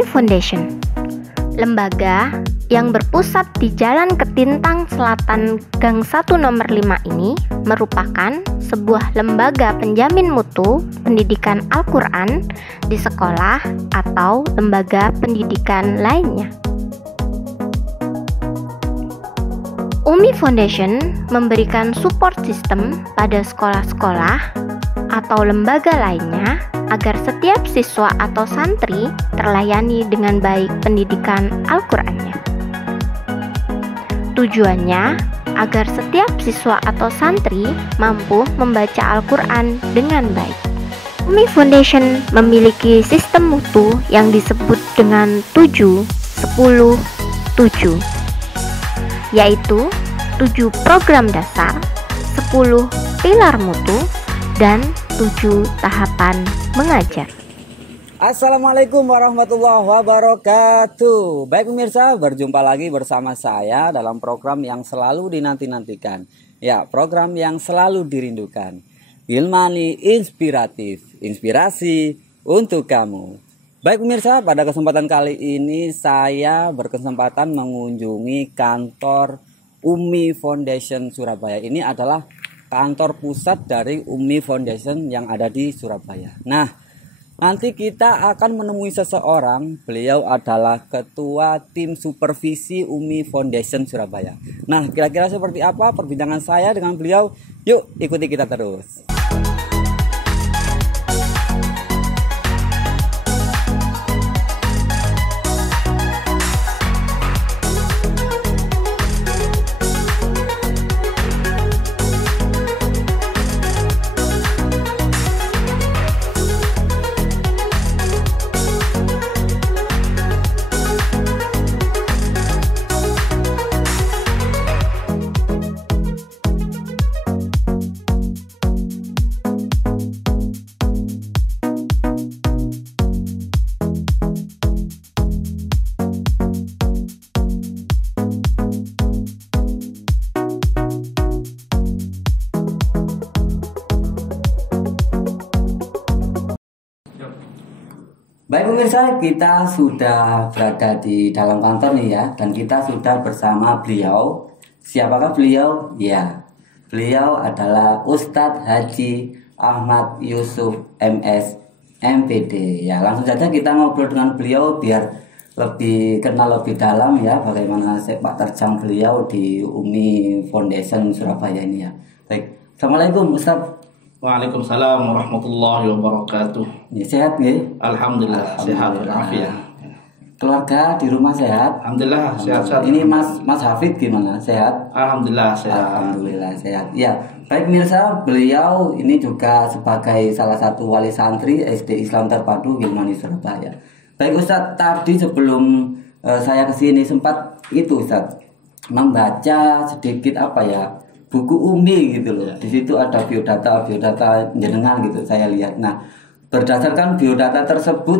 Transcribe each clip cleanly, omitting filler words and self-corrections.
UMI Foundation, lembaga yang berpusat di Jalan Ketintang Selatan Gang 1 nomor 5 ini merupakan sebuah lembaga penjamin mutu pendidikan Al-Quran di sekolah atau lembaga pendidikan lainnya. UMI Foundation memberikan support system pada sekolah-sekolah atau lembaga lainnya agar setiap siswa atau santri terlayani dengan baik pendidikan Al-Qurannya. Tujuannya agar setiap siswa atau santri mampu membaca Al-Quran dengan baik. UMI Foundation memiliki sistem mutu yang disebut dengan 7-10-7, yaitu 7 program dasar, 10 pilar mutu, dan 7 tahapan mengajar. Assalamualaikum warahmatullahi wabarakatuh. Baik pemirsa, berjumpa lagi bersama saya dalam program yang selalu dinanti-nantikan. Ya, program yang selalu dirindukan. Ilmani Inspiratif, inspirasi untuk kamu. Baik pemirsa, pada kesempatan kali ini saya berkesempatan mengunjungi kantor UMI Foundation Surabaya. Ini adalah kantor pusat dari UMI Foundation yang ada di Surabaya. Nah, nanti kita akan menemui seseorang. Beliau adalah ketua tim supervisi UMI Foundation Surabaya. Nah, kira-kira seperti apa perbincangan saya dengan beliau? Yuk, ikuti kita terus. Baik pemirsa, kita sudah berada di dalam kantor nih ya, dan kita sudah bersama beliau. Siapakah beliau? Ya, beliau adalah Ustadz Haji Ahmad Yusuf MS MPD. Ya, langsung saja kita ngobrol dengan beliau biar lebih kenal lebih dalam ya bagaimana sepak terjang beliau di UMI Foundation Surabaya ini ya. Baik, Assalamualaikum Ustadz. Waalaikumsalam warahmatullahi wabarakatuh. Ya, sehat nggih? Alhamdulillah, sehat walafiat. Keluarga di rumah sehat? Alhamdulillah sehat. Ini Mas Hafid gimana? Sehat? Alhamdulillah sehat. Alhamdulillah sehat. Ya, baik pemirsa, beliau ini juga sebagai salah satu wali santri SD Islam Terpadu Gilmani Surabaya. Baik Ustadz, tadi sebelum saya kesini sempat itu Ustadz membaca sedikit apa ya, buku UMI gitu loh. Di situ ada biodata jenengan gitu saya lihat. Nah, berdasarkan biodata tersebut,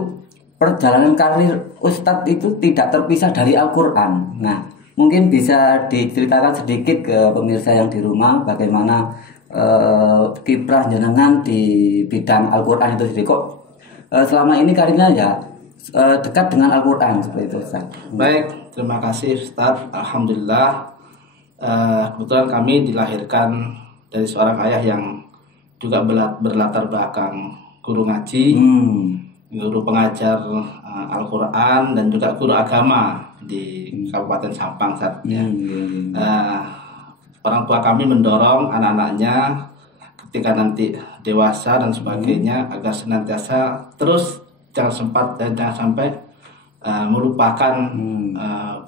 perjalanan karir Ustadz itu tidak terpisah dari Al-Quran. Nah, mungkin bisa diceritakan sedikit ke pemirsa yang di rumah bagaimana kiprah jenengan di bidang Al-Quran itu sendiri. Kok selama ini karirnya ya dekat dengan Al-Quran seperti itu Ustadz. Baik, terima kasih Ustadz. Alhamdulillah. Kebetulan kami dilahirkan dari seorang ayah yang juga berlatar belakang guru ngaji, guru pengajar Al-Quran, dan juga guru agama di Kabupaten Sampang saat ya. Orang tua kami mendorong anak-anaknya ketika nanti dewasa dan sebagainya agar senantiasa terus jangan sampai melupakan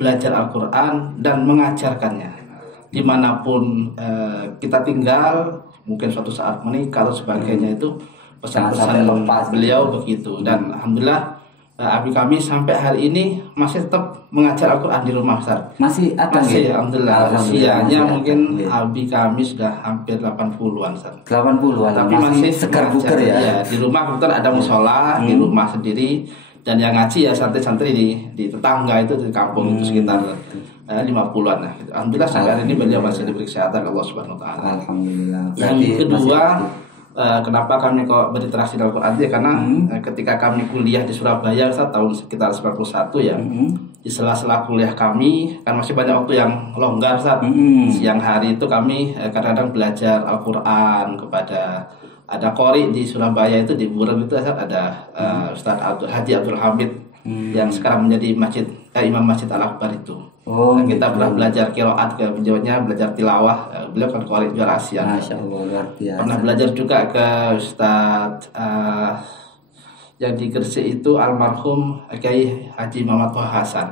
belajar Al-Quran dan mengajarkannya dimanapun kita tinggal, mungkin suatu saat menikah atau sebagainya. Itu pesan-pesan beliau begitu. Dan alhamdulillah abi kami sampai hari ini masih tetap mengajar Al-Quran di rumah Ustaz. Masih ada? Masih, alhamdulillah. Usianya mungkin abi kami sudah hampir 80-an Ustaz. 80-an. Tapi masih segar bugar ya. Di rumah kebetulan ada musola di rumah sendiri, dan yang ngaji ya santri-santri di tetangga itu, di kampung itu sekitar 50-an lah. Alhamdulillah sampai hari ini beliau masih diberi kesehatan Allah Subhanahu wa taala. Alhamdulillah. Yang kedua, kenapa kami kok berinteraksi dalam Quran ya karena ketika kami kuliah di Surabaya Ustaz, tahun sekitar 91 ya. Di sela-sela kuliah kami kan masih banyak waktu yang longgar Ustaz. Siang hari itu kami kadang-kadang belajar Al-Quran kepada ada qori di Surabaya itu di Buren itu Ustaz, ada Ustaz Haji Abdul Hamid yang sekarang menjadi imam Masjid Al-Akbar itu. Nah, kita pernah belajar qiraat ke beliaunya, belajar tilawah. Beliau kan qori juara Asia. Masya Allah, luar biasa. Pernah belajar juga ke Ustaz yang di Gresik itu almarhum Kiai Haji Muhammad Toha Hasan.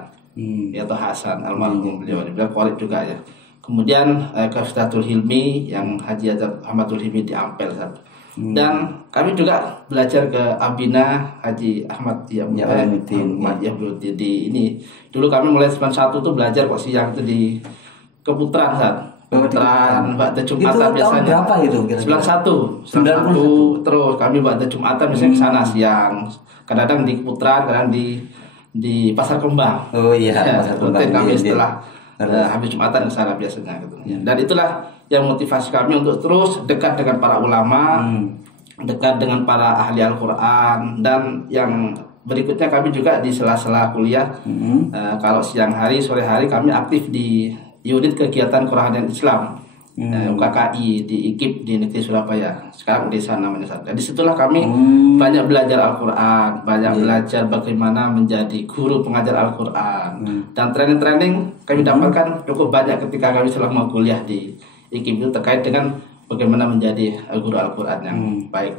Ya Toha Hasan almarhum beliau qori juga ya. Kemudian ke Ustadzul Hilmi yang Haji Ahmadul Hilmi di Ampel Ustaz. Dan kami juga belajar ke Abina Haji Ahmad Yahmuddin di ini. Dulu kami mulai 91 tuh belajar kok siang itu di Keputaran Ustaz. Keputaran Ba'da Jumatan biasanya. Itu berapa itu? 91 terus kami Ba'da Jumatan biasanya ke sana siang. Kadang-kadang di Keputaran, kadang di Pasar Kembang. Oh iya, Pasar Kembang. Kami setelah habis Jumatan ke sana biasanya gitu. Dan itulah yang motivasi kami untuk terus dekat dengan para ulama, dekat dengan para ahli Al-Quran, dan yang berikutnya kami juga di sela-sela kuliah, kalau siang hari, sore hari kami aktif di unit kegiatan Quran dan Islam, UKKI di IKIP di Negeri Surabaya, sekarang desa namanya. Jadi situlah kami banyak belajar Al-Quran, banyak belajar bagaimana menjadi guru pengajar Al-Quran, dan training-training kami dapatkan cukup banyak ketika kami selama kuliah di IKIP itu terkait dengan bagaimana menjadi guru Al-Quran yang baik.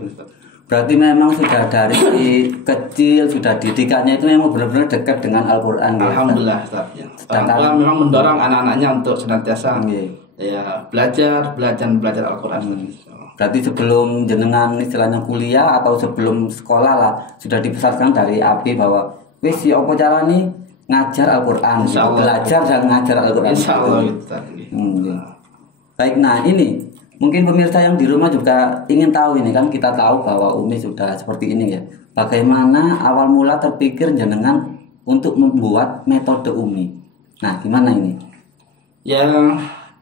Berarti memang sudah dari kecil sudah didikannya itu memang benar-benar dekat dengan Al-Quran. Alhamdulillah Ustaz. Orang tua memang mendorong anak-anaknya untuk senantiasa belajar Al-Quran. Berarti sebelum jenengan istilahnya kuliah atau sebelum sekolah lah sudah dibesarkan dari api bahwa wis si opo carane ngajar Al-Quran, belajar dan ngajar Al-Quran. Insyaallah gitu. Baik, nah ini mungkin pemirsa yang di rumah juga ingin tahu ini kan, kita tahu bahwa Umi sudah seperti ini ya. Bagaimana awal mula terpikir jenengan untuk membuat metode Umi? Nah, gimana ini?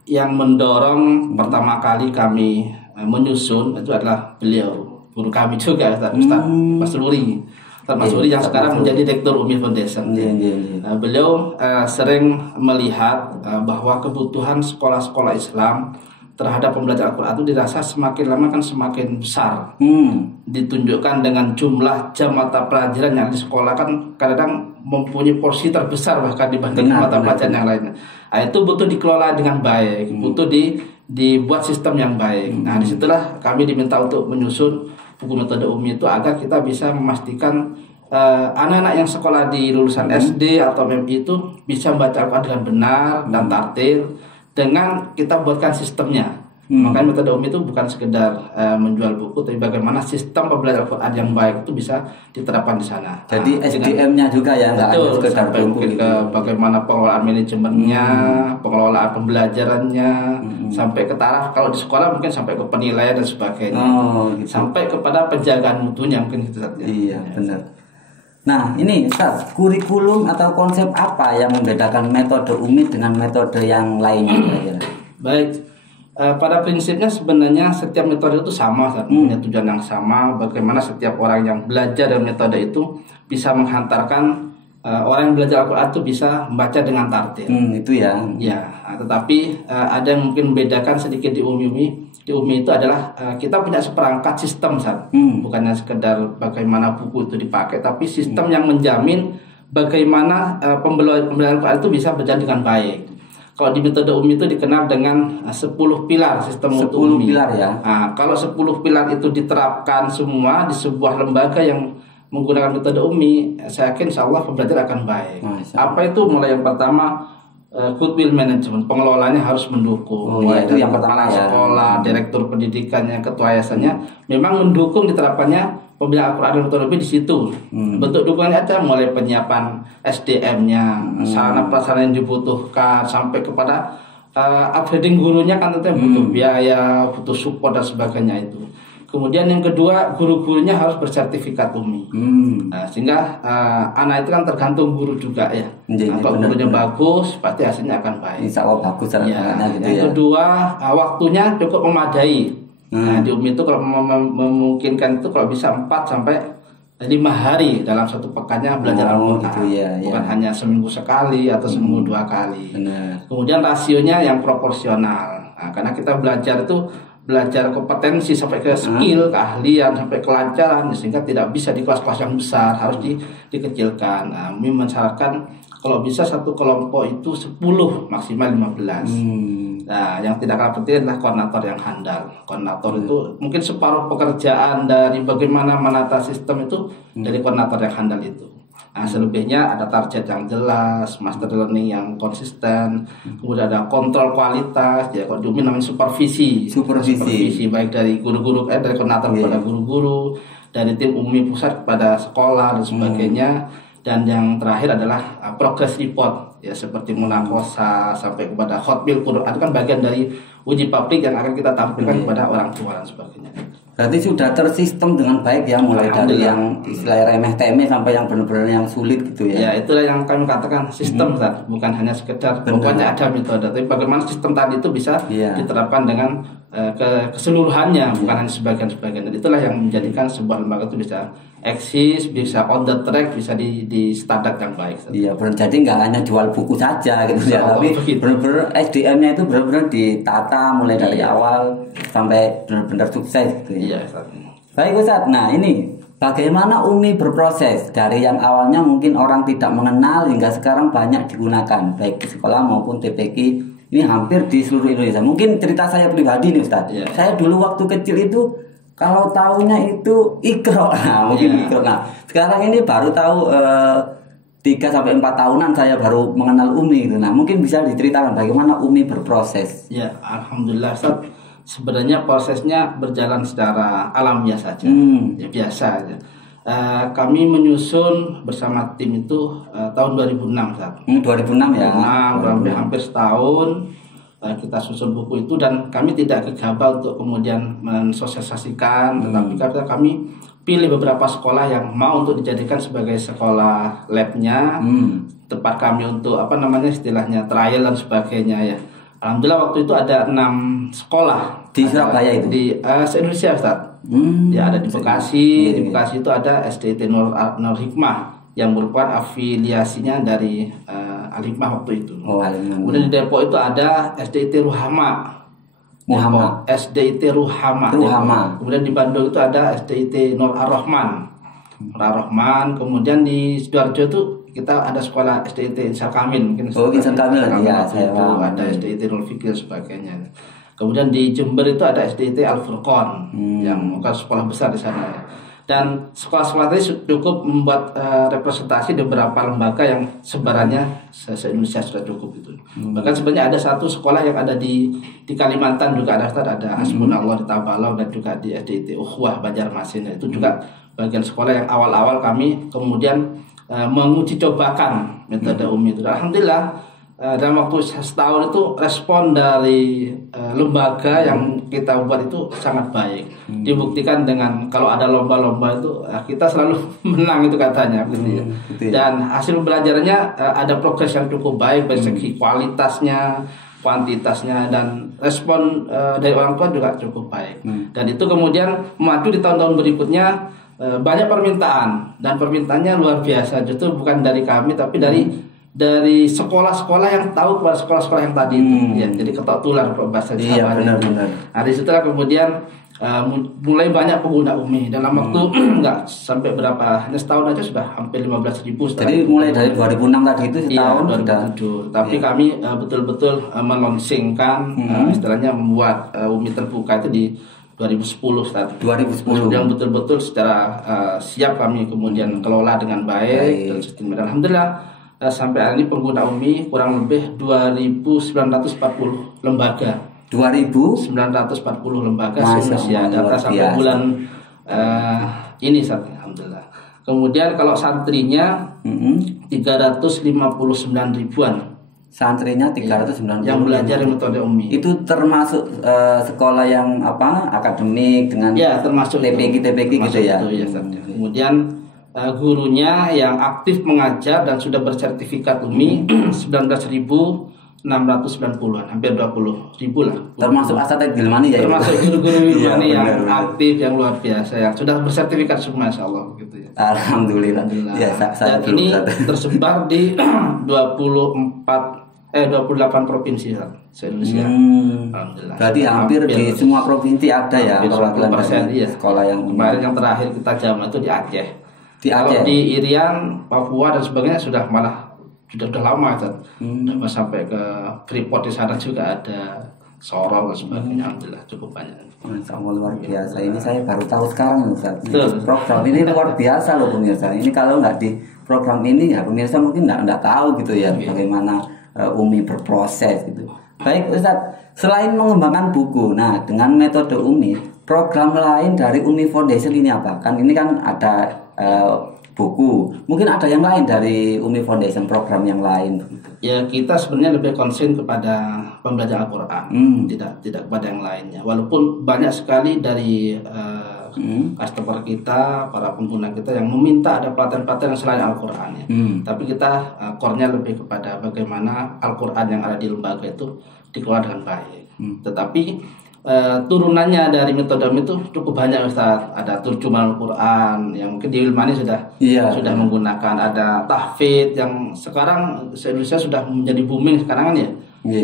Yang mendorong pertama kali kami menyusun itu adalah beliau, guru kami juga Ustaz Masruri. Ustaz Masruri yang sekarang menjadi Direktur Umi Foundation. Beliau sering melihat bahwa kebutuhan sekolah-sekolah Islam terhadap pembelajaran Al-Quran itu dirasa semakin lama kan semakin besar. Ditunjukkan dengan jumlah jam mata pelajaran yang di sekolah kan kadang-kadang mempunyai porsi terbesar bahkan dibandingkan mata pelajaran yang lainnya. Nah, itu butuh dikelola dengan baik, butuh dibuat sistem yang baik. Nah, disitulah kami diminta untuk menyusun buku metode Umi itu agar kita bisa memastikan anak-anak yang sekolah di lulusan SD atau MI itu bisa membaca Al-Quran dengan benar dan tartil, dengan kita buatkan sistemnya. Makanya metode Umi itu bukan sekedar menjual buku, tapi bagaimana sistem pembelajaran Al-Quran yang baik itu bisa diterapkan di sana. Jadi SDM-nya juga ya, nggak hanya sekedar buku gitu. Bagaimana pengelolaan manajemennya, pengelolaan pembelajarannya, sampai ke taraf kalau di sekolah mungkin sampai ke penilaian dan sebagainya, gitu. Sampai kepada penjagaan mutunya mungkin gitu. Iya, benar. Nah ini Ustaz, kurikulum atau konsep apa yang membedakan metode Umi dengan metode yang lainnya? Baik, pada prinsipnya sebenarnya setiap metode itu sama, punya tujuan yang sama. Bagaimana setiap orang yang belajar dengan metode itu bisa menghantarkan orang yang belajar Al-Quran itu bisa membaca dengan tartil. Itu ya. Ya, tetapi ada yang mungkin membedakan sedikit di Umi. Di Umi itu adalah kita punya seperangkat sistem, bukannya sekedar bagaimana buku itu dipakai, tapi sistem yang menjamin bagaimana pembelajaran Al-Quran itu bisa berjalan dengan baik. Kalau di metode Umi itu dikenal dengan 10 pilar sistem mutu Umi. 10 pilar ya. Nah, kalau 10 pilar itu diterapkan semua di sebuah lembaga yang menggunakan metode Umi, saya yakin insya Allah pembelajaran akan baik. Apa itu? Mulai yang pertama, goodwill management, pengelolanya harus mendukung. Mulai itu yang pertama ya. Sekolah, direktur pendidikannya, ketua yayasannya, memang mendukung diterapkannya pembelajaran Al-Quran dan metode Umi di situ. Bentuk dukungannya ada mulai penyiapan SDM-nya, sarana prasarana yang dibutuhkan, sampai kepada upgrading gurunya kan tentunya butuh biaya, butuh support dan sebagainya itu. Kemudian yang kedua, guru-gurunya harus bersertifikat Umi. Nah, sehingga anak itu kan tergantung guru juga ya. Kalau gurunya bagus, pasti hasilnya akan baik. Insya Allah bagus ya. gitu Yang kedua, waktunya cukup memadai. Nah, di UMI itu kalau memungkinkan itu kalau bisa 4 sampai 5 hari dalam satu pekannya belajar Al-Quran. Gitu ya, Bukan hanya seminggu sekali atau seminggu 2 kali. Benar. Kemudian rasionya yang proporsional. Nah, karena kita belajar itu belajar kompetensi sampai ke skill, keahlian, sampai kelancaran, sehingga tidak bisa di kelas-kelas yang besar, harus dikecilkan. Nah, UMI mensyaratkan kalau bisa satu kelompok itu 10 maksimal 15. Nah, yang tidak kalah penting adalah koordinator yang handal. Koordinator itu mungkin separuh pekerjaan dari bagaimana menata sistem itu dari koordinator yang handal itu. Nah, selebihnya ada target yang jelas, master learning yang konsisten, kemudian ada kontrol kualitas, ya kalau di UMI namanya supervisi baik dari guru-guru, dari koordinator kepada guru-guru, dari tim UMI pusat kepada sekolah dan sebagainya. Dan yang terakhir adalah progress report, ya seperti munakosa sampai kepada hotmail Quran, itu kan bagian dari uji publik yang akan kita tampilkan kepada orang tua dan sebagainya. Berarti sudah tersistem dengan baik ya, mulai dari yang istilah remeh-temeh sampai yang benar-benar yang sulit gitu ya. Ya, itulah yang kami katakan sistem, bukan hanya sekedar pokoknya ada metode, tapi bagaimana sistem tadi itu bisa diterapkan dengan keseluruhannya, bukan hanya sebagian-sebagian. Dan itulah yang menjadikan sebuah lembaga itu bisa eksis, bisa on the track, bisa di standar yang baik. Iya, jadi nggak hanya jual buku saja gitu ya, tapi benar-benar SDM-nya itu benar-benar ditata mulai dari awal sampai benar-benar sukses gitu ya. Iya, baik Ustadz. Nah, ini bagaimana UMI berproses dari yang awalnya mungkin orang tidak mengenal hingga sekarang banyak digunakan baik di sekolah maupun TPQ. Ini hampir di seluruh Indonesia. Mungkin cerita saya pribadi nih Ustadz. Saya dulu waktu kecil itu kalau tahunya itu Iqra. Nah, mungkin Iqra. Nah, sekarang ini baru tahu 3-4 tahunan saya baru mengenal UMI gitu. Nah, mungkin bisa diceritakan bagaimana UMI berproses. Ya, alhamdulillah Ustadz. Sebenarnya prosesnya berjalan secara alamiah saja. Ya, biasa aja. Kami menyusun bersama tim itu tahun 2006 saat. 2006 ya. Hampir setahun kita susun buku itu, dan kami tidak gegabah untuk kemudian mensosialisasikan, tetapi kami pilih beberapa sekolah yang mau untuk dijadikan sebagai sekolah labnya, tempat kami untuk istilahnya trial dan sebagainya ya. Alhamdulillah waktu itu ada 6 sekolah di Surabaya itu di se-Indonesia Ustaz. Ya, ada di Bekasi. Di Bekasi itu ada SDIT Nur Hikmah yang merupakan afiliasinya dari Al-Hikmah waktu itu. Kemudian di Depok itu ada SDIT Ruhama. SDIT Ruhama. Kemudian di Bandung itu ada SDIT Nur Ar-Rahman. Kemudian di Sidoarjo itu kita ada sekolah SDIT Insan Kamil, mungkin Insan Kamil ya, saya ada SDIT Nurul Fikir sebagainya. Kemudian di Jember itu ada SDIT Al Furqon yang bukan sekolah besar di sana. Dan sekolah-sekolah tadi cukup membuat representasi di beberapa lembaga yang sebarannya se-Indonesia sudah cukup itu. Bahkan sebenarnya ada satu sekolah yang ada di Kalimantan juga ada Hasbunallah di Tabalau, dan juga di SDIT Ukhuwah Banjarmasin. Itu juga bagian sekolah yang awal-awal kami kemudian menguji cobakan metode UMI itu. Alhamdulillah dalam waktu setahun itu respon dari lembaga yang kita buat itu sangat baik. Dibuktikan dengan kalau ada lomba-lomba itu kita selalu menang itu katanya gitu ya. Dan hasil pembelajarannya ada progres yang cukup baik dari segi kualitasnya, kuantitasnya, dan respon dari orang tua juga cukup baik. Dan itu kemudian maju di tahun-tahun berikutnya. Banyak permintaan, dan permintaannya luar biasa, justru bukan dari kami tapi dari sekolah-sekolah yang tahu kepada sekolah-sekolah yang tadi itu ya, jadi ketok tular bahasa Jawa. Benar. Nah, di situlah kemudian mulai banyak pengguna UMI dalam waktu nggak sampai berapa, hanya setahun aja sudah hampir 15.000. Jadi mulai dari 2006 tadi itu setahun 2007. Tapi kami betul-betul melonsingkan istilahnya membuat UMI terbuka itu di 2010 yang betul-betul secara siap kami kemudian kelola dengan baik. Dan sistem. Alhamdulillah sampai hari ini pengguna UMI kurang lebih 2.940 lembaga. 2.940 lembaga se-Indonesia, data sampai bulan ini saat ini, alhamdulillah. Kemudian kalau santrinya 359 ribuan. Santrinya 390 yang belajar metode UMI. Itu termasuk sekolah yang akademik dengan termasuk TPQ gitu ya. Kemudian gurunya yang aktif mengajar dan sudah bersertifikat UMI 19.100 690-an, hampir 20.000 lah. Termasuk asatidz Gilmani ya. Termasuk guru-guru Gilmani Iya, yang benar. aktif, yang luar biasa, yang sudah bersertifikat semua, Masya Allah gitu ya. Alhamdulillah. Ya, saya Dan ini Ustaz. tersebar di 28 provinsi se-Indonesia. Alhamdulillah. Berarti hampir di semua provinsi ada ya hampir perwakilan 90%, dari iya. sekolah yang Kemarin yang terakhir kita jamak itu di Aceh. Di Kalau Aceh? di Irian, Papua dan sebagainya sudah lama Ustaz. Sudah sampai ke Freeport di sana juga ada, Sorong dan sebagainya. Alhamdulillah cukup banyak. Masya Allah, luar biasa. Ini saya baru tahu sekarang Ustaz. Betul. Program ini luar biasa loh pemirsa. Ini kalau nggak di program ini ya pemirsa mungkin nggak tahu gitu ya bagaimana Umi berproses gitu. Baik Ustaz, selain mengembangkan buku, nah dengan metode Umi, program lain dari Umi Foundation ini apa? Kan ini kan ada buku, mungkin ada yang lain dari Umi Foundation, program yang lain. Ya kita sebenarnya lebih konsen kepada pembelajaran Al-Quran, tidak kepada yang lainnya. Walaupun banyak sekali dari customer kita, para pengguna kita yang meminta ada pelatihan-pelatihan yang selain Al-Quran ya. Tapi kita core-nya lebih kepada bagaimana Al-Quran yang ada di lembaga itu dikelola dengan baik. Tetapi turunannya dari metode itu cukup banyak Ustaz. Ada terjemahan Al-Quran yang mungkin di Ilmani sudah menggunakan, ada tahfidz yang sekarang se-Indonesia sudah menjadi booming sekarang kan ya.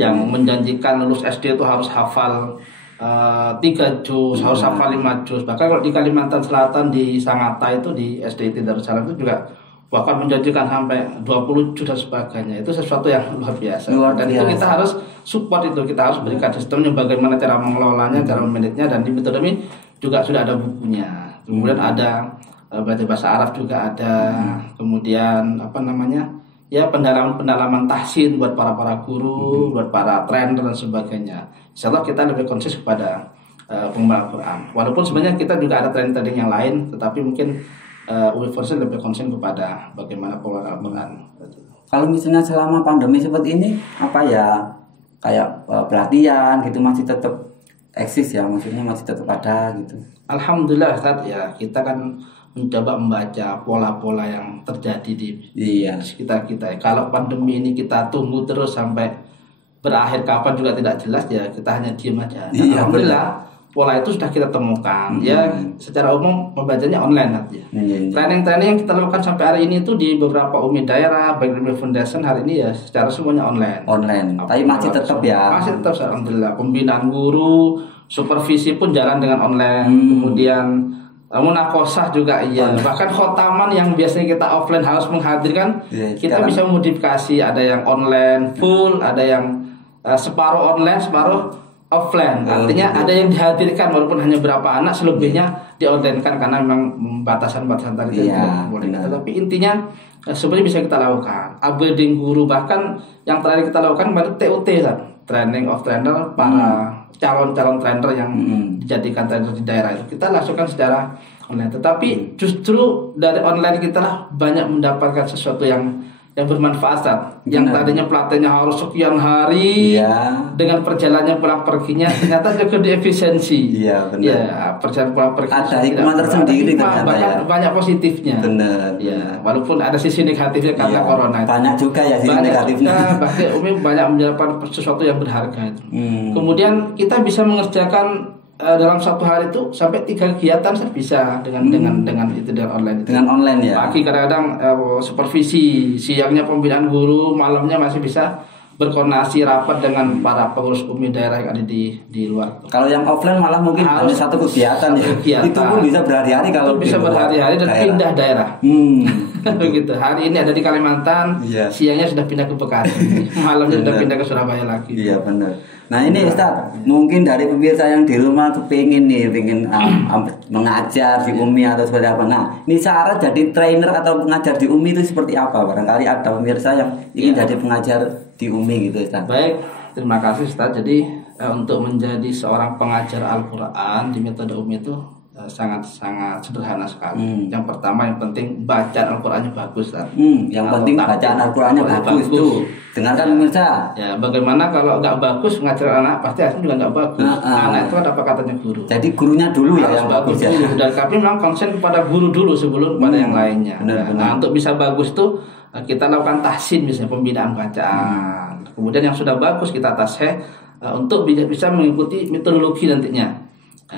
Yang menjanjikan lulus SD itu harus hafal 3 juz, harus hafal 5 juz. Bahkan kalau di Kalimantan Selatan di Sangatta itu di SD Darussalam itu juga bahkan menjanjikan sampai 20 juz dan sebagainya. Itu sesuatu yang luar biasa. Dan itu kita harus support, itu kita harus berikan sistemnya, bagaimana cara mengelolanya, cara memanagenya, dan di metode ini juga sudah ada bukunya. Kemudian ada baca bahasa Arab juga ada. Kemudian ya pendalaman tahsin buat para guru, buat para trainer dan sebagainya. Insya Allah kita lebih konsis kepada pengembangan Quran. Walaupun sebenarnya kita juga ada training yang lain, tetapi mungkin Universitas lebih konsen kepada bagaimana pengembangan Quran. Kalau misalnya selama pandemi seperti ini, apa ya kayak pelatihan gitu masih tetap eksis ya, maksudnya masih tetap ada gitu. Alhamdulillah Ustaz ya, kita kan mencoba membaca pola-pola yang terjadi di sekitar kita. Kalau pandemi ini kita tunggu terus sampai berakhir kapan juga tidak jelas ya, kita hanya diam aja. Alhamdulillah pola itu sudah kita temukan. Ya secara umum membacanya online aja. Training-training yang kita lakukan sampai hari ini itu di beberapa Umi daerah, baik Umi Foundation hari ini ya secara semuanya online. Tapi masih tetap ya. Masih tetap alhamdulillah. Pembinaan guru, supervisi pun jalan dengan online. Kemudian munakosah juga iya. Bahkan khotaman yang biasanya kita offline harus menghadirkan, kita bisa modifikasi. Ada yang online full, ada yang separuh online, separuh offline. Artinya ada yang dihadirkan walaupun hanya berapa anak, selebihnya di-online-kan karena memang batasan-batasan tadi tidak boleh. Tetapi intinya sebenarnya bisa kita lakukan. Upgrading guru, bahkan yang terakhir kita lakukan pada TOT, training of trainer, para calon-calon trainer yang dijadikan trainer di daerah itu kita lakukan secara online. Tetapi justru dari online kita lah banyak mendapatkan sesuatu yang bermanfaat. Yang tadinya pelatihannya harus sekian hari dengan perjalanannya pulang perginya ternyata juga di efisiensi. Perjalanan pulang pergi ada hikmah tersendiri ternyata banyak positifnya. Walaupun ada sisi negatifnya karena corona. Banyak juga ya sisi negatifnya. Bahkan Umi banyak mendapatkan sesuatu yang berharga itu. Kemudian kita bisa mengerjakan dalam satu hari itu sampai 3 kegiatan saya bisa dengan itu dengan online itu. Dengan online ya. Pagi kadang-kadang supervisi, siangnya pembinaan guru, malamnya masih bisa berkoordinasi rapat dengan para pengurus Umi daerah yang ada di luar. Kalau yang offline malah mungkin hanya satu kegiatan ya. Itu pun bisa berhari-hari kalau bisa berhari-hari dan pindah daerah. Begitu. Hari ini ada di Kalimantan, siangnya sudah pindah ke Bekasi, malamnya sudah pindah ke Surabaya lagi. Iya benar. Nah ini Ustaz, mungkin dari pemirsa yang di rumah pengen mengajar di Umi atau seperti apa. Nah ini syarat jadi trainer atau pengajar di Umi itu seperti apa? Barangkali ada pemirsa yang ingin jadi pengajar di Umi gitu Ustaz. Baik, terima kasih Ustaz. Jadi untuk menjadi seorang pengajar Al-Quran di metode Umi itu sangat sederhana sekali. Yang pertama yang penting bacaan Al-Qurannya bagus Ustaz. Yang penting bacaan Al-Qurannya bagus tuh. Dengarkan pemirsa. Ya, bagaimana kalau nggak bagus ngajar anak pasti hasilnya juga nggak bagus. Anak itu ada apa katanya guru. Jadi gurunya dulu ya yang bagus ya. Dan kami memang konsen kepada guru dulu sebelum pada yang lainnya. Benar. Nah untuk bisa bagus tuh kita lakukan tahsin, misalnya pembinaan bacaan. Kemudian yang sudah bagus kita tasheh untuk bisa mengikuti metodologi nantinya.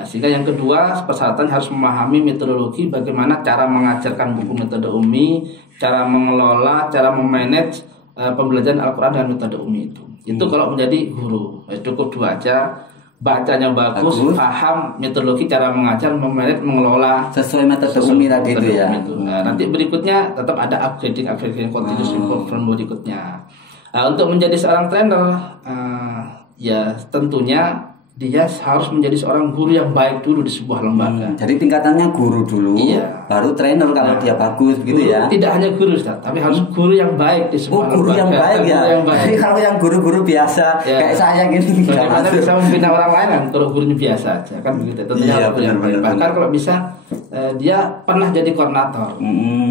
Sehingga yang kedua, persyaratan harus memahami metodologi, bagaimana cara mengajarkan buku metode Umi, cara mengelola, cara memanage pembelajaran Al-Quran dengan metode Umi itu. Itu kalau menjadi guru, cukup 2 aja. Bacanya bagus, paham metodologi cara mengajar, memanage, mengelola sesuai metode Umi tadi itu ya. Nah, nanti berikutnya tetap ada upgrading continuous improvement berikutnya. Untuk menjadi seorang trainer, ya tentunya dia harus menjadi seorang guru yang baik dulu di sebuah lembaga. Jadi tingkatannya guru dulu, baru trainer kalau dia bagus begitu ya. Tidak hanya guru, Ustaz, tapi harus guru yang baik di sebuah guru lembaga. Yang baik ya. Jadi kalau yang guru-guru biasa kayak saya gini, bagaimana bisa membina orang lain kan kalau gurunya biasa aja kan begitu. Tentunya bahkan kalau bisa dia pernah jadi koordinator.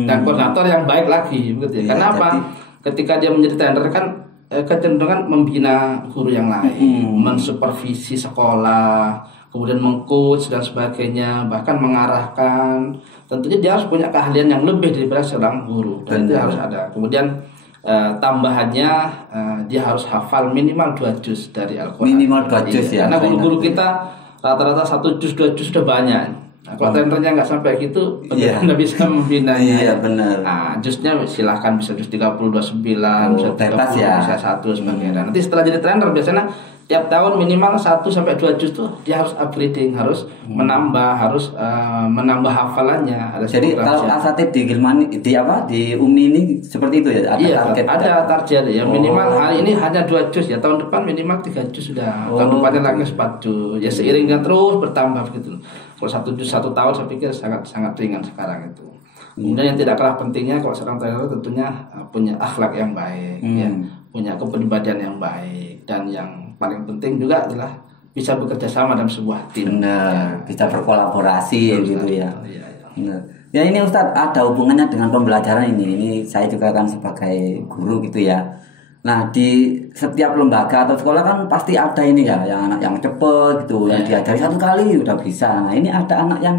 Dan koordinator yang baik lagi begitu ya. Kenapa? Ketika dia menjadi trainer kan kecenderungan membina guru yang lain, mensupervisi sekolah, kemudian mengcoach dan sebagainya, bahkan mengarahkan. Tentunya dia harus punya keahlian yang lebih daripada seorang guru, dan itu harus ada. Kemudian tambahannya dia harus hafal minimal 2 juz dari Al-Quran. Minimal 2 juz ya. Karena guru-guru kita rata-rata 1 juz 2 juz sudah banyak. Nah, kalau trainernya nggak sampai gitu, nggak bisa membinanya. Iya benar. Nah, jusnya silahkan bisa jus 30, 29, bisa 30, bisa 1 sebagainya. Nanti setelah jadi trainer biasanya tiap tahun minimal 1 sampai 2 juz tuh dia harus upgrading, harus menambah hafalannya. Jadi kalau asatid di Gilman di Umi ini seperti itu ya? Ada target ya. Minimal hari ini hanya 2 juz ya, tahun depan minimal 3 juz sudah. Tahun depannya lagi 4 juz. Ya seiringnya terus bertambah begitu. Kalau 1 juz 1 tahun saya pikir sangat ringan sekarang itu. Kemudian yang tidak kalah pentingnya kalau seorang trainer tentunya punya akhlak yang baik, ya, punya kepribadian yang baik, dan yang paling penting juga adalah bisa bekerja sama dalam sebuah tim. Benar, bisa berkolaborasi gitu ya. Benar. Ya ini Ustadz, ada hubungannya dengan pembelajaran ini. Ini saya juga kan sebagai guru gitu ya. Nah di setiap lembaga atau sekolah kan pasti ada ini ya, yang anak yang cepet gitu, yang diajari 1 kali udah bisa. Nah ini ada anak yang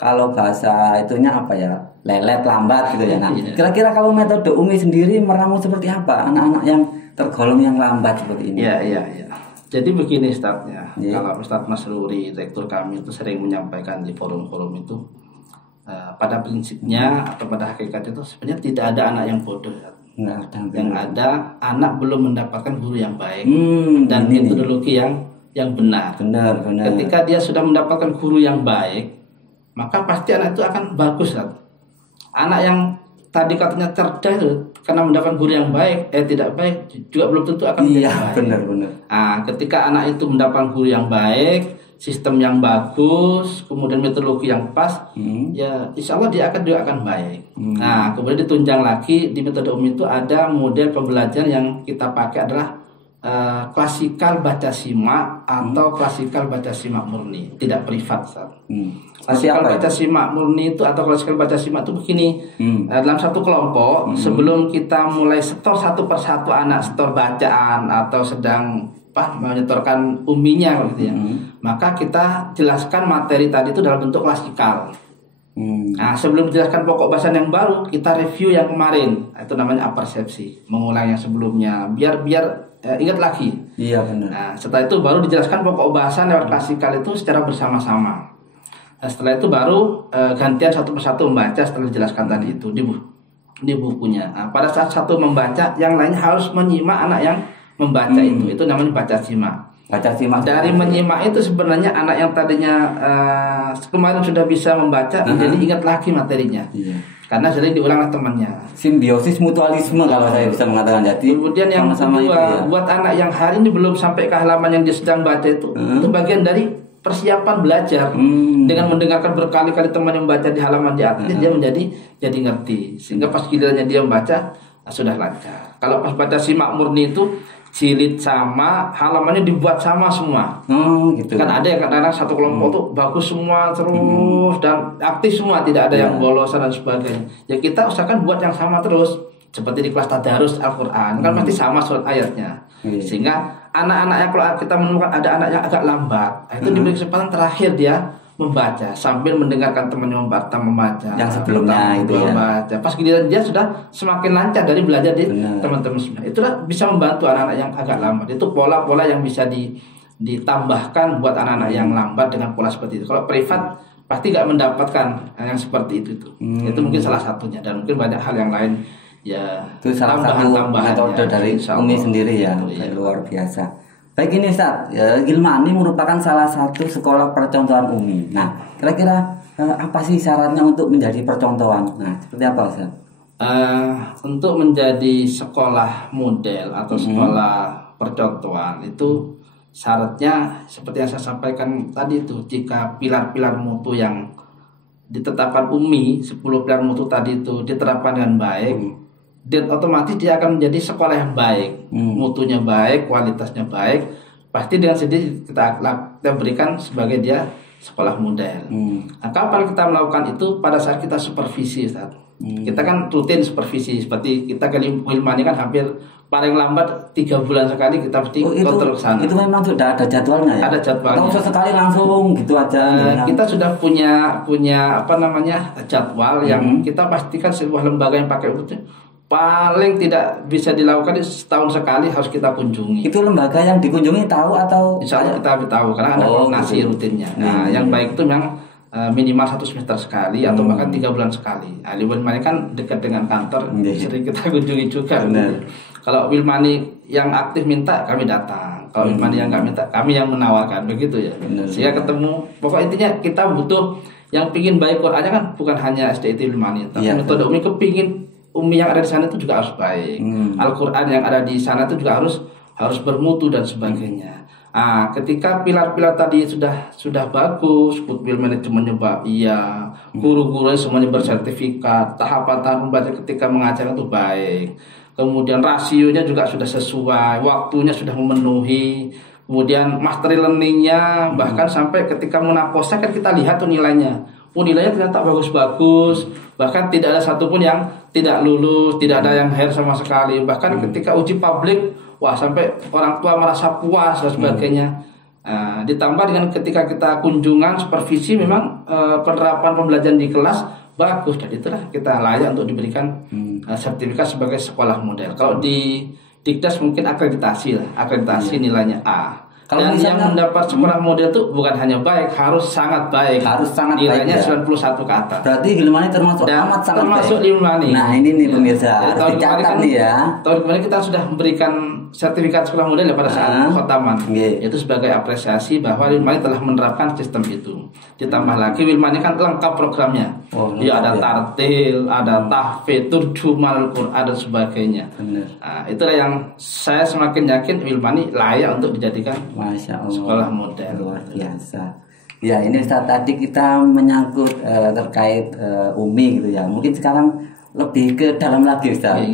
kalau bahasa itunya apa ya, lelet, lambat gitu ya. Nah kira-kira kalau metode Umi sendiri meramu seperti apa anak-anak yang tergolong yang lambat seperti ini? Iya. Jadi begini Ustadznya, kalau Ustadz Masruri, rektor kami itu sering menyampaikan di forum-forum itu, pada prinsipnya atau pada hakikatnya itu sebenarnya tidak ada anak yang bodoh. Yang ada anak belum mendapatkan guru yang baik dan metodologi yang benar. Benar. Ketika dia sudah mendapatkan guru yang baik, maka pasti anak itu akan bagus. Anak yang tadi katanya cerdas itu karena mendapatkan guru yang baik, tidak baik juga belum tentu akan menjadi baik. Benar. Nah, ketika anak itu mendapatkan guru yang baik, sistem yang bagus, kemudian metodologi yang pas, ya insya Allah dia juga akan baik. Nah, kemudian ditunjang lagi di metode Umi itu ada model pembelajaran yang kita pakai adalah klasikal baca simak atau klasikal baca simak murni, tidak privat. Klasikal baca simak murni itu atau klasikal baca simak itu begini, dalam satu kelompok sebelum kita mulai setor satu persatu anak setor bacaan atau sedang menyetorkan uminya gitu ya, maka kita jelaskan materi tadi itu dalam bentuk klasikal. Nah, sebelum menjelaskan pokok bahasan yang baru, kita review yang kemarin. Itu namanya apersepsi, mengulang yang sebelumnya, biar ingat lagi. Iya benar. Nah, setelah itu baru dijelaskan pokok bahasan lewat klasikal itu secara bersama-sama. Nah, setelah itu baru gantian satu persatu membaca setelah dijelaskan tadi itu di bukunya. Nah, pada saat satu membaca, yang lainnya harus menyimak anak yang membaca itu namanya baca simak. Dari menyimak itu sebenarnya anak yang tadinya kemarin sudah bisa membaca jadi ingat lagi materinya. Karena sering diulang oleh temannya. Simbiosis mutualisme kalau saya bisa mengatakan. Jadi kemudian yang kedua, buat anak yang hari ini belum sampai ke halaman yang dia sedang baca itu bagian dari persiapan belajar. Dengan mendengarkan berkali-kali teman yang membaca di halaman di atas, dia jadi ngerti. Sehingga pas gilirannya dia membaca sudah lancar. Kalau pas baca simak murni itu jilid sama, halamannya dibuat sama semua. Gitu. Kan ada yang kadang-kadang satu kelompok tuh bagus semua terus dan aktif semua, tidak ada yang bolosan dan sebagainya. Ya kita usahakan buat yang sama terus. Seperti di kelas tadarus Al-Quran kan pasti sama surat ayatnya. Sehingga anak-anak yang kalau kita menemukan ada anak yang agak lambat, itu diberi kesempatan terakhir dia membaca sambil mendengarkan temannya membaca yang sebelumnya itu ya. Membaca. Pas giliran dia sudah semakin lancar dari belajar di teman-teman sebelumnya. Itulah bisa membantu anak-anak yang agak lambat. Itu pola-pola yang bisa ditambahkan buat anak-anak yang lambat dengan pola seperti itu. Kalau privat pasti nggak mendapatkan yang seperti itu. Itu mungkin salah satunya, dan mungkin banyak hal yang lain ya. Itu salah satu metode dari Umi sendiri ya, luar biasa. Baik, ini Ustaz, Gilmani merupakan salah satu sekolah percontohan Umi. Nah, kira-kira apa sih syaratnya untuk menjadi percontohan? Nah, seperti apa Ustaz? Untuk menjadi sekolah model atau sekolah percontohan itu syaratnya seperti yang saya sampaikan tadi itu, jika pilar-pilar mutu yang ditetapkan Umi, 10 pilar mutu tadi itu diterapkan dengan baik, dan otomatis dia akan menjadi sekolah yang baik, mutunya baik, kualitasnya baik, pasti dengan sendiri kita berikan sebagai dia sekolah model. Nah, kapan kita melakukan itu? Pada saat kita supervisi, Ustaz. Kita kan rutin supervisi, seperti kita ke Wilmani kan hampir paling lambat 3 bulan sekali kita mesti kontrol ke sana. Itu memang sudah ada jadwalnya ya? Ada jadwalnya. Atau sekali langsung gitu aja? Kita sudah punya apa namanya jadwal yang kita pastikan sebuah lembaga yang pakai itu paling tidak bisa dilakukan setahun sekali harus kita kunjungi. Itu lembaga yang dikunjungi tahu atau? Insya Allah kita tahu karena ada koordinasi rutinnya. Nah, yang baik itu memang minimal 1 semester sekali atau bahkan 3 bulan sekali. Nah, Wilmani kan dekat dengan kantor, sering kita kunjungi juga. Kalau Wilmani yang aktif minta, kami datang. Kalau Wilmani yang nggak minta, kami yang menawarkan, begitu ya. Sehingga ketemu. Pokok intinya kita butuh yang pingin baik Qurannya kan bukan hanya SDIT Wilmani, tapi metode Umi kepingin Umi yang ada di sana itu juga harus baik. Al-Quran yang ada di sana itu juga harus bermutu dan sebagainya. Ketika pilar-pilar tadi sudah bagus, Kutbil manajemennya iya, guru-gurunya semuanya bersertifikat, tahapan membaca ketika mengajar itu baik, kemudian rasionya juga sudah sesuai, waktunya sudah memenuhi, kemudian mastery learningnya, bahkan sampai ketika munakosa kan kita lihat tuh nilainya. Nilainya ternyata bagus-bagus, bahkan tidak ada satupun yang tidak lulus, tidak ada yang hair sama sekali. Bahkan ketika uji publik, wah sampai orang tua merasa puas dan sebagainya. Ditambah dengan ketika kita kunjungan supervisi, memang penerapan pembelajaran di kelas bagus, dan itulah kita layak untuk diberikan sertifikat sebagai sekolah model. Kalau di Dikdas mungkin akreditasi nilainya A. Kalau dan misalnya, yang mendapat sekolah model itu bukan hanya baik, harus sangat baik. Nilainya baik, 91 ke atas. Berarti Gilmani termasuk amat sangat termasuk baik. Wilmani. Nah, ini nih pemirsa, harus dicatat nih ya. Tahun kemarin kita sudah memberikan sertifikat sekolah model ya pada saat khotaman. Itu sebagai apresiasi bahwa Wilmani telah menerapkan sistem itu. Ditambah lagi Wilmani kan lengkap programnya. Ada tartil, ada tahfidz, turjuman Al-Quran dan sebagainya. Nah, itulah yang saya semakin yakin Wilmani layak untuk dijadikan Masya Allah, sekolah model. Luar biasa. Ya, ini saat tadi kita menyangkut terkait Umi gitu ya. Mungkin sekarang lebih ke dalam lagi Ustaz.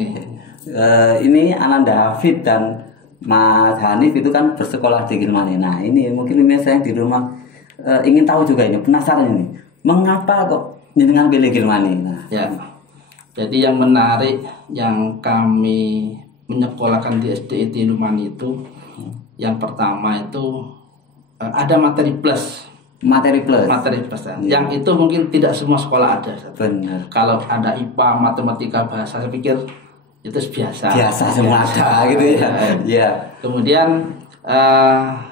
Ini Ananda Hafid dan Mas Hanif itu kan bersekolah di Gilmani. Nah, ini mungkin saya yang di rumah ingin tahu juga ini, penasaran ini. Mengapa kok dengan pilih Gilmani? Nah, ya. Jadi yang menarik yang kami menyekolahkan di SDIT Gilmani itu, yang pertama itu ada materi plus yang itu mungkin tidak semua sekolah ada. Benar. Kalau ada IPA, matematika, bahasa, saya pikir itu biasa semua ada gitu ya. Ya. Kemudian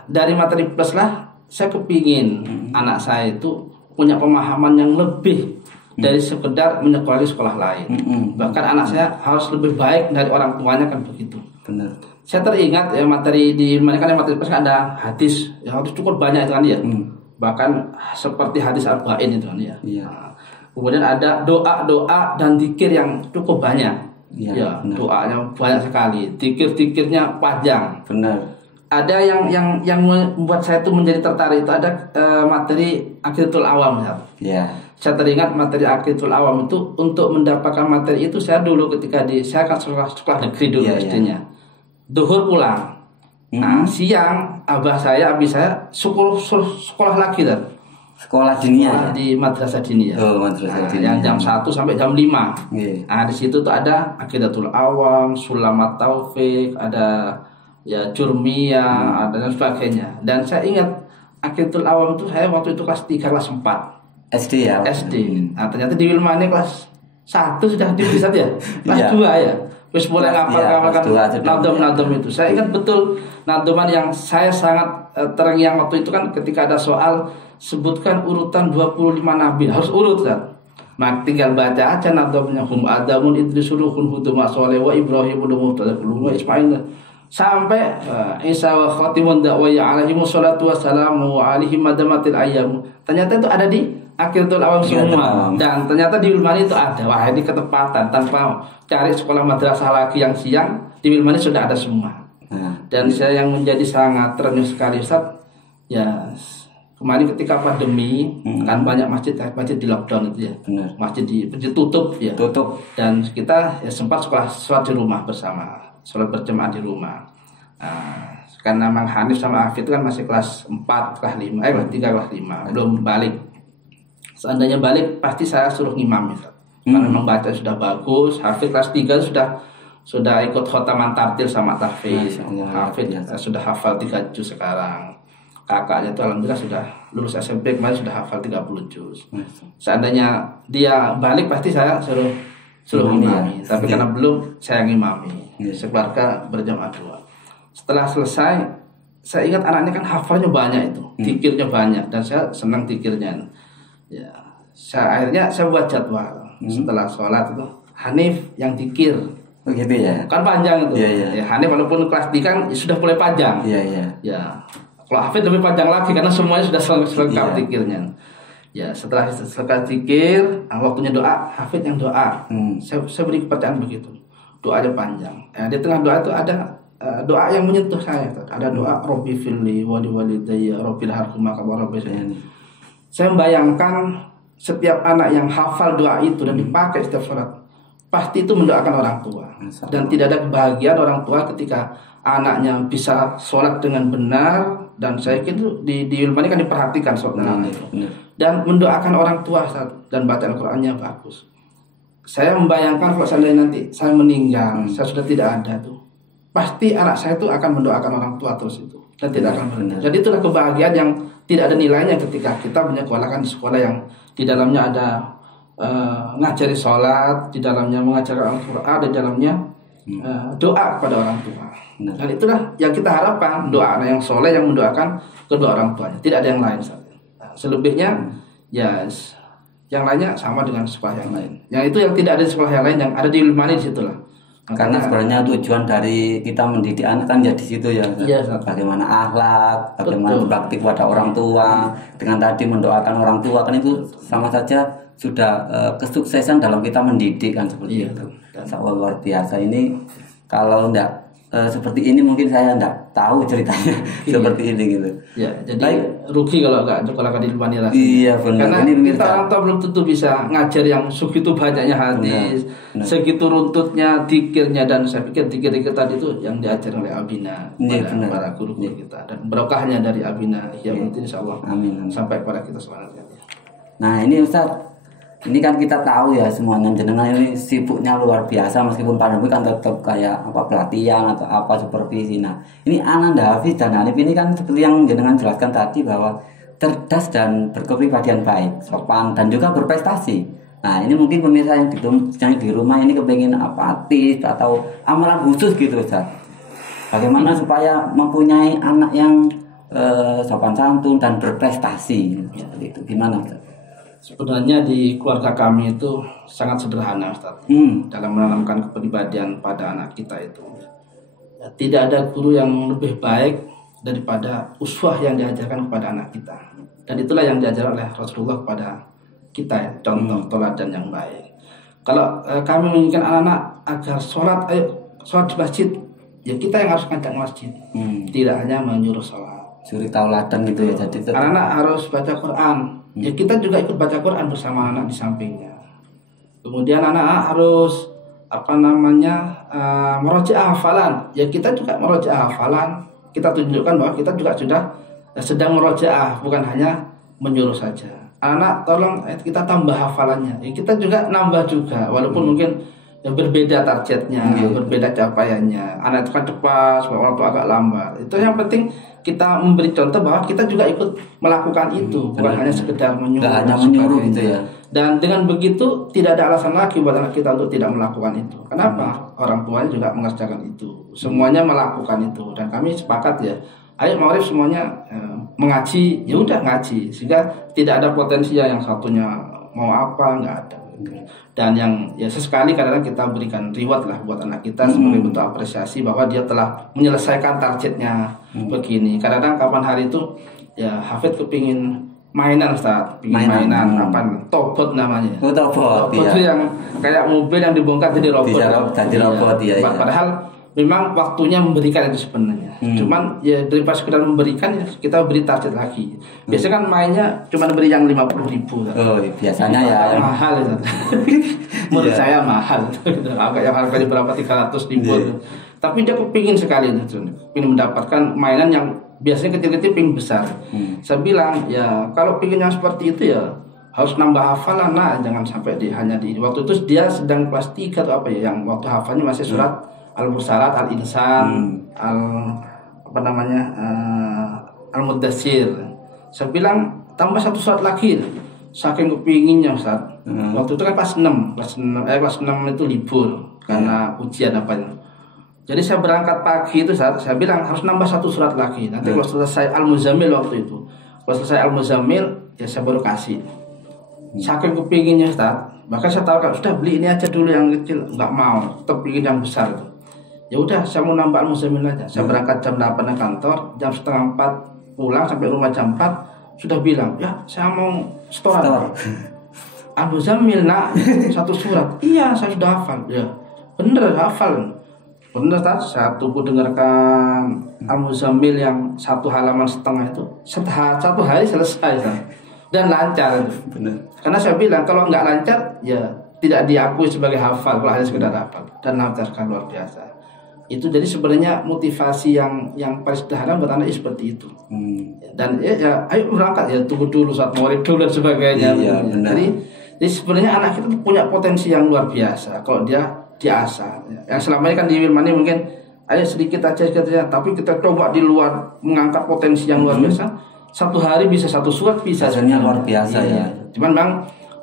dari materi plus lah saya kepingin anak saya itu punya pemahaman yang lebih dari sekedar menyekolahkan sekolah lain. Bahkan anak saya harus lebih baik dari orang tuanya, kan begitu. Benar. Saya teringat ya materi di mana kan materi plus kan ada hadis yang harus cukup banyak itu kan ya. Bahkan seperti hadis arba'in itu kan ya. Nah, kemudian ada doa dan zikir yang cukup banyak. Doanya banyak sekali, zikir-zikirnya panjang. Benar. Ada yang membuat saya itu menjadi tertarik itu ada materi Aqidatul Awam ya. Saya teringat materi Aqidatul Awam itu untuk mendapatkan materi itu saya dulu ketika saya kan sekolah negeri dulu pastinya. Duhur pulang. Nah, siang abi saya sekolah lagi kan. Sekolah dinia di madrasah dinia. Madrasah dinia. Yang jam 1 sampai jam 5. Nah, di situ tuh ada Aqidatul Awam, Sulamat Taufik, ada ya Jurmiyah, ada dan sebagainya. Dan saya ingat Akhirul Awam itu saya waktu itu kelas 3 kelas 4 SD ya. SD. Nah, ternyata di Wilmani kelas 1 sudah bisa ya. Kelas Iya. 2 ya. Terus mulai ngapal-ngapalkan kelas 2 nadom-nadom itu. Saya ingat betul nadoman yang saya sangat terngiang waktu itu kan ketika ada soal sebutkan urutan 25 nabi. Harus urut kan. Nah, tinggal baca aja nadomnya. Hum Adamun Idrisuluhun Huduma Soleh wa Ibrahim wa Ismail sampai Isa wa khatimun da'waya alaihimu salatu wassalamu alaihi madamatil ayyam. Ternyata itu ada di Akhirul Awam semua. Dan ternyata di Wilmani itu ada. Wah, ini ketepatan tanpa cari sekolah madrasah lagi yang siang, di Wilmani sudah ada semua. Dan saya yang menjadi sangat terenyuh sekali Ustaz, ya kemarin ketika pandemi kan banyak masjid di lockdown itu ya. Benar. Masjid tutup ya. Tutup. Dan kita ya sempat sholat di rumah bersama, sholat berjamaah di rumah. Karena Mang Hanif sama Hafid itu kan masih kelas 4, kelas 5, kelas 3, kelas 5, belum balik. Seandainya balik pasti saya suruh ngimam ya. Karena memang baca sudah bagus. Hafid kelas 3 sudah ikut khotaman tartil sama tahfiz. Hafid sudah hafal 3 juz sekarang. Kakaknya itu alhamdulillah sudah lulus SMP kemarin sudah hafal 30 juz. Seandainya dia balik pasti saya suruh ngimami. Tapi karena belum saya ngimami. Sekeluarga berjamaah 2. Setelah selesai saya ingat anaknya kan hafalnya banyak itu, zikirnya banyak dan saya senang zikirnya. Ya, akhirnya saya buat jadwal setelah sholat itu Hanif yang zikir. Begitu ya. Kan panjang itu. Iya. Ya, Hanif walaupun kelas 3 kan sudah mulai panjang. Iya. Ya. Kalau Hafid lebih panjang lagi karena semuanya sudah selengkap zikirnya. Ya, setelah selesai zikir, waktunya doa, Hafid yang doa. Saya beri kepercayaan begitu. Doanya panjang. Di tengah doa itu ada doa yang menyentuh saya. Ada doa Robbi firli wa liwalidayya Robbil harhumma kama rabbayani. Saya membayangkan setiap anak yang hafal doa itu dan dipakai setiap sholat, pasti itu mendoakan orang tua. Dan tidak ada kebahagiaan orang tua ketika anaknya bisa sholat dengan benar. Dan saya kira di Wilmani kan diperhatikan sholat anak itu. Dan mendoakan orang tua dan baca Al-Qurannya bagus. Saya membayangkan kalau seandainya nanti saya meninggal, saya sudah tidak ada tuh, pasti anak saya itu akan mendoakan orang tua terus itu. Dan tidak akan berhenti. Jadi itulah kebahagiaan yang tidak ada nilainya ketika kita menyekolahkan di sekolah yang di dalamnya ada ngajari sholat, di dalamnya mengajarkan Al-Quran, di dalamnya doa kepada orang tua. Dan itulah yang kita harapkan, doa anak yang soleh yang mendoakan kedua orang tuanya. Tidak ada yang lain. Selebihnya ya yang lainnya sama dengan sekolah yang lain. Yang itu yang tidak ada di sekolah yang lain, yang ada di Wilmani di situlah. Karena sebenarnya tujuan dari kita mendidik anak kan ya di situ ya. Iya, bagaimana akhlak, bagaimana praktik pada orang tua, dengan tadi mendoakan orang tua kan itu sama saja sudah kesuksesan dalam kita mendidik kan seperti itu. Sangat luar biasa ini. Kalau enggak seperti ini mungkin saya enggak tahu ceritanya seperti ini gitu. Ya, jadi rugi kalau enggak sekolahkan di Wilmani rasanya. Iya benar. Karena ini kita orang tua belum tentu bisa ngajar yang segitu banyaknya hadis, segitu runtutnya zikirnya, dan saya pikir zikir-zikir tadi itu yang diajar oleh Abina pada para guru kita, dan berkahnya dari Abina ya mungkin insyaallah sampai kepada kita semuanya. Nah ini Ustaz, ini kan kita tahu ya semuanya jenengan ini sibuknya luar biasa meskipun pandemi kan tetap kayak apa pelatihan atau apa supervisi. Nah ini Ananda Hafiz dan Hanif ini kan seperti yang jenengan jelaskan tadi bahwa cerdas dan berkepribadian baik, sopan dan juga berprestasi. Nah ini mungkin pemirsa yang di rumah ini kepengen apatis atau amalan khusus gitu Ustaz. Bagaimana supaya mempunyai anak yang sopan santun dan berprestasi seperti itu, gimana Ustaz? Sebenarnya di keluarga kami itu sangat sederhana Ustaz, dalam menanamkan kepribadian pada anak kita itu. Ya, tidak ada guru yang lebih baik daripada uswah yang diajarkan kepada anak kita. Dan itulah yang diajarkan oleh Rasulullah kepada kita ya, contoh teladan yang baik. Kalau kami menginginkan anak-anak agar sholat di masjid, ya kita yang harus ngajak masjid. Tidak hanya menyuruh sholat. Suri tauladan gitu ya. Jadi anak-anak harus baca Quran. Ya kita juga ikut baca Quran bersama anak di sampingnya. Kemudian anak-anak harus merojaah hafalan. Ya kita juga merojaah hafalan. Kita tunjukkan bahwa kita juga sudah sedang merojaah, bukan hanya menyuruh saja. Anak tolong kita tambah hafalannya. Ya kita juga nambah juga, walaupun mungkin ya berbeda targetnya, berbeda capaiannya. Anak itu kan cepat, orang tua agak lambat. Itu yang penting kita memberi contoh bahwa kita juga ikut melakukan itu, bukan hanya sekedar menyuruh gitu ya. Dan dengan begitu tidak ada alasan lagi buat anak kita untuk tidak melakukan itu. Kenapa? Orang tuanya juga mengerjakan itu, semuanya melakukan itu. Dan kami sepakat ya, ayo Ma'arif semuanya mengaji, ya udah ngaji, sehingga tidak ada potensi yang satunya mau apa, nggak ada. Dan yang ya sesekali kadang-kadang kita berikan reward lah buat anak kita sebagai bentuk apresiasi bahwa dia telah menyelesaikan targetnya begini. Kadang-kadang kapan hari itu ya Hafid kepingin mainan Ustaz, mainan apa Tobot namanya. Tobot itu yang kayak mobil yang dibongkar jadi robot. Jadi robot ya. Padahal memang waktunya memberikan itu sebenarnya. Cuman ya daripada sekedar memberikan ya kita beri target lagi. Biasanya kan mainnya cuma beri yang 50.000. Oh, biasanya ya mahal itu. Menurut saya mahal. Agak yang harganya berapa 300.000. Tapi dia kepingin sekali itu. Ingin mendapatkan mainan yang biasanya kecil-kecil pingin besar. Saya bilang ya kalau pingin yang seperti itu ya harus nambah hafalan. Nah, jangan sampai hanya di waktu itu dia sedang kelas 3 atau apa ya, yang waktu hafalnya masih surat Al-Mursalat, Al-Insan, Al-Muddatsir. Saya bilang tambah 1 surat lagi. Saking kepinginnya Ustaz. Waktu itu kan kelas 6 itu libur karena ujian apanya. Jadi saya berangkat pagi itu saya bilang harus nambah 1 surat lagi. Nanti kalau selesai Al-Muzammil waktu itu. Kalau selesai Al-Muzammil ya saya baru kasih. Saking kepinginnya Ustaz. Bahkan saya tahu kan sudah beli ini aja dulu yang kecil, nggak mau, tetap ingin yang besar itu. Ya udah, saya mau nambah Al-Muzammil aja. Saya berangkat jam 8 ke kantor, jam setengah 4 pulang sampai rumah jam 4 sudah bilang, ya saya mau store. Al-Muzammil nak 1 surat. Iya, saya sudah hafal. Ya, bener hafal. Bener tak? Saya tunggu dengarkan Al-Muzammil yang 1 halaman setengah itu. 1 hari selesai dan lancar. Bener. Karena saya bilang kalau nggak lancar ya tidak diakui sebagai hafal, kalau hanya sekedar hafal. Dan lancarkan luar biasa. Itu jadi sebenarnya motivasi yang paling sederhana buat anak seperti itu. Dan ya ayo berangkat ya, tunggu dulu saat Maghrib dulu dan sebagainya. Iya, jadi sebenarnya anak kita punya potensi yang luar biasa kalau dia diasah. Yang selama ini kan di Wilmani mungkin ayo sedikit aja, tapi kita coba di luar mengangkat potensi yang luar biasa. 1 hari bisa 1 surat bisa. Hasilnya luar biasa ya. Cuman memang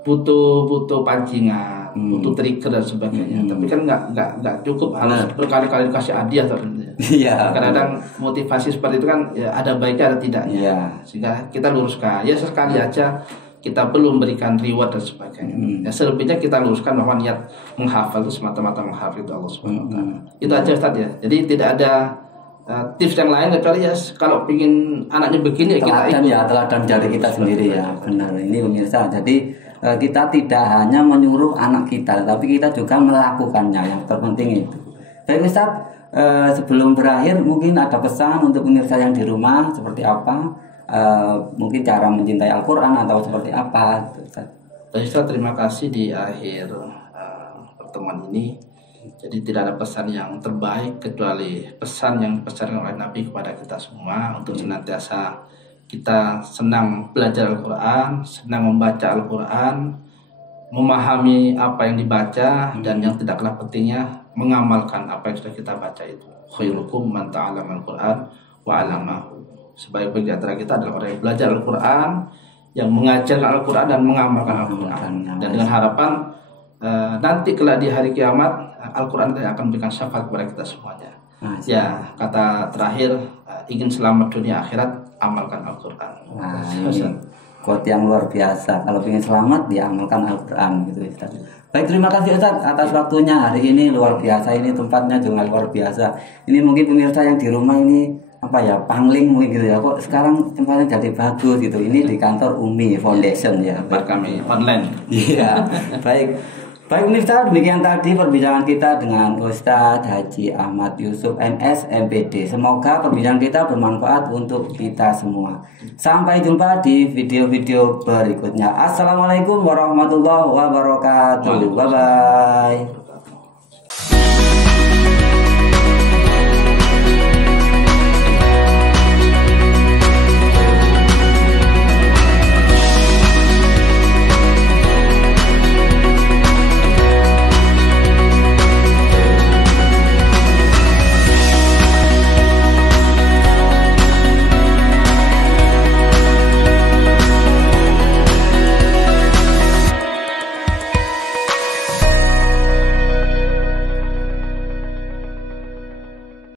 butuh pancingan, butuh trigger dan sebagainya. Tapi kan nggak cukup harus berkali-kali dikasih hadiah tertentu. Iya. Kadang-kadang motivasi seperti itu kan ya ada baiknya ada tidaknya. Iya. Sehingga kita luruskan. Ya sesekali aja kita perlu memberikan reward dan sebagainya. Ya selebihnya kita luruskan bahwa niat menghafal itu semata-mata menghafal Allah Subhanahu wa taala. Itu aja Ustaz ya. Jadi tidak ada tips yang lain kecuali ya kalau pingin anaknya begini ya kita ikut. Ya teladan dari kita sendiri ya. Benar. Ini pemirsa. Jadi kita tidak hanya menyuruh anak kita, tapi kita juga melakukannya. Yang terpenting itu. Baik Ustaz, sebelum berakhir mungkin ada pesan untuk pemirsa yang di rumah seperti apa? Mungkin cara mencintai Al-Quran atau seperti apa? Ustaz, terima kasih di akhir pertemuan ini. Jadi tidak ada pesan yang terbaik kecuali pesan yang dipesankan oleh Nabi kepada kita semua untuk senantiasa kita senang belajar Al-Quran, senang membaca Al-Quran, memahami apa yang dibaca, dan yang tidak kalah pentingnya mengamalkan apa yang sudah kita baca itu. Khairukum man ta'allama Al-Quran wa 'allamahu. Sebaik-baik di antara kita adalah orang yang belajar Al-Quran, yang mengajarkan Al-Quran dan mengamalkan Al-Quran. Dan dengan harapan nanti kelak di hari kiamat Al-Quran akan memberikan syafaat kepada kita semuanya. Ya, kata terakhir, ingin selamat dunia akhirat, amalkan Al-Quran. Quote yang luar biasa. Kalau ingin selamat, diamalkan Al-Quran gitu Ustaz. Baik, terima kasih Ustaz atas waktunya hari ini, luar biasa. Ini tempatnya juga luar biasa. Ini mungkin pemirsa yang di rumah ini apa ya, pangling mungkin gitu ya, kok sekarang tempatnya jadi bagus gitu. Ini di kantor Umi Foundation ya. Tempat kami online. Iya. Baik pemirsa, demikian tadi perbincangan kita dengan Ustadz Haji Ahmad Yusuf MS MPD. Semoga perbincangan kita bermanfaat untuk kita semua. Sampai jumpa di video-video berikutnya. Assalamualaikum warahmatullahi wabarakatuh. Bye bye.